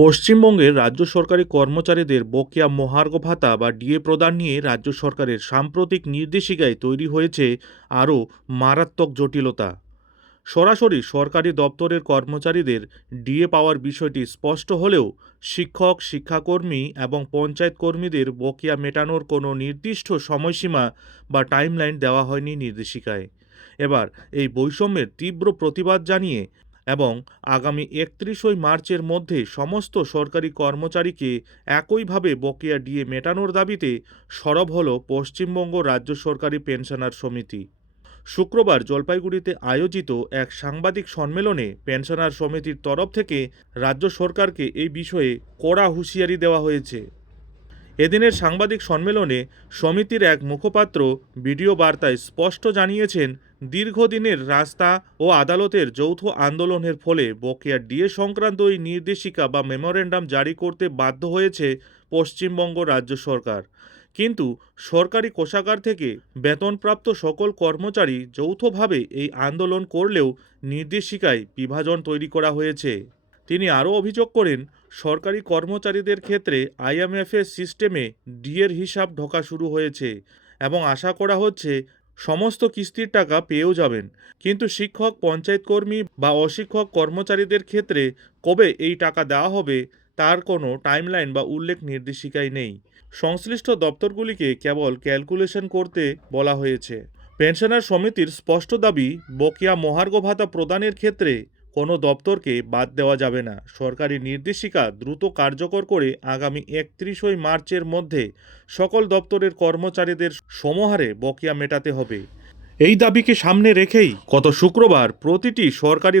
পশ্চিমবঙ্গের রাজ্য সরকারি কর্মচারীদের বকেয়া মহার্ঘ ভাতা বা ডিএ প্রদান নিয়ে রাজ্য সরকারের সাম্প্রতিক নির্দেশিকায় তৈরি হয়েছে আরও মারাত্মক জটিলতা। সরাসরি সরকারি দপ্তরের কর্মচারীদের ডিএ পাওয়ার বিষয়টি স্পষ্ট হলেও শিক্ষক, শিক্ষাকর্মী এবং পঞ্চায়েত কর্মীদের বকেয়া মেটানোর কোনো নির্দিষ্ট সময়সীমা বা টাইমলাইন দেওয়া হয়নি নির্দেশিকায়। এবার এই বৈষম্যের তীব্র প্রতিবাদ জানিয়ে এবং আগামী ৩১ মার্চের মধ্যে সমস্ত সরকারি কর্মচারীকে একইভাবে বকেয়া ডিএ মেটানোর দাবিতে সরব হল পশ্চিমবঙ্গ রাজ্য সরকারি পেনশনার সমিতি। শুক্রবার জলপাইগুড়িতে আয়োজিত এক সাংবাদিক সম্মেলনে পেনশনার সমিতির তরফ থেকে রাজ্য সরকারকে এই বিষয়ে কড়া হুঁশিয়ারি দেওয়া হয়েছে। এদিনের সাংবাদিক সম্মেলনে সমিতির এক মুখপাত্র ভিডিও বার্তায় স্পষ্ট জানিয়েছেন, দীর্ঘদিনের রাস্তা ও আদালতের যৌথ আন্দোলনের ফলে বকেয়া ডিএ সংক্রান্ত এই নির্দেশিকা বা মেমোরেন্ডাম জারি করতে বাধ্য হয়েছে পশ্চিমবঙ্গ রাজ্য সরকার। কিন্তু সরকারি কোষাগার থেকে বেতনপ্রাপ্ত সকল কর্মচারী যৌথভাবে এই আন্দোলন করলেও নির্দেশিকায় বিভাজন তৈরি করা হয়েছে। তিনি আরও অভিযোগ করেন, সরকারি কর্মচারীদের ক্ষেত্রে আইএমএফের সিস্টেমে ডিএর হিসাব ঢোকা শুরু হয়েছে এবং আশা করা হচ্ছে সমস্ত কিস্তির টাকা পেয়েও যাবেন। কিন্তু শিক্ষক, পঞ্চায়েত কর্মী বা অশিক্ষক কর্মচারীদের ক্ষেত্রে কবে এই টাকা দেওয়া হবে তার কোনো টাইমলাইন বা উল্লেখ নির্দেশিকায় নেই। সংশ্লিষ্ট দপ্তরগুলিকে কেবল ক্যালকুলেশন করতে বলা হয়েছে। পেনশনার সমিতির স্পষ্ট দাবি, বকেয়া মহার্ঘ ভাতা প্রদানের ক্ষেত্রে কোনো দপ্তরকে বাদ দেওয়া যাবে না। সরকারি নির্দেশিকা দ্রুত কার্যকর করে আগামী ৩১ মার্চের মধ্যে সকল দপ্তরের কর্মচারীদের সমহারে বকেয়া মেটাতে হবে। এই দাবিকে সামনে রেখেই গত শুক্রবার প্রতিটি সরকারি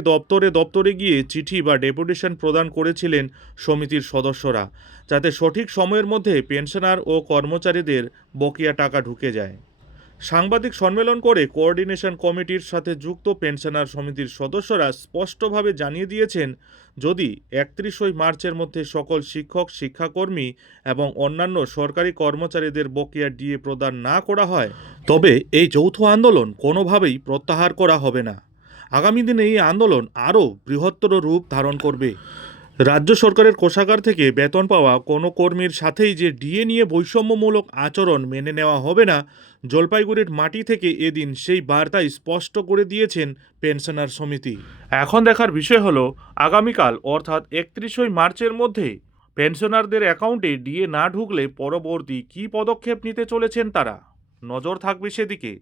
দপ্তরে গিয়ে চিঠি বা ডেপুটেশন প্রদান করেছিলেন সমিতির সদস্যরা, যাতে সঠিক সময়ের মধ্যে পেনশনার ও কর্মচারীদের বকেয়া টাকা ঢুকে যায়। সাংবাদিক সম্মেলন করে কোঅর্ডিনেশন কমিটির সাথে যুক্ত পেনশনার সমিতির সদস্যরা স্পষ্টভাবে জানিয়ে দিয়েছেন, যদি ৩১ মার্চের মধ্যে সকল শিক্ষক, শিক্ষাকর্মী এবং অন্যান্য সরকারি কর্মচারীদের বকেয়া ডিএ প্রদান না করা হয়, তবে এই যৌথ আন্দোলন কোনোভাবেই প্রত্যাহার করা হবে না। আগামী দিনে এই আন্দোলন আরও বৃহত্তর রূপ ধারণ করবে। রাজ্য সরকারের কোষাগার থেকে বেতন পাওয়া কোনো কর্মীর সাথেই যে ডিএ নিয়ে বৈষম্যমূলক আচরণ মেনে নেওয়া হবে না, জলপাইগুড়ির মাটি থেকে এদিন সেই বার্তাই স্পষ্ট করে দিয়েছেন পেনশনার সমিতি। এখন দেখার বিষয় হলো, আগামীকাল অর্থাৎ ৩১ মার্চের মধ্যে পেনশনারদের অ্যাকাউন্টে ডিএ না ঢুকলে পরবর্তী কী পদক্ষেপ নিতে চলেছেন তারা। নজর থাকবে সেদিকে।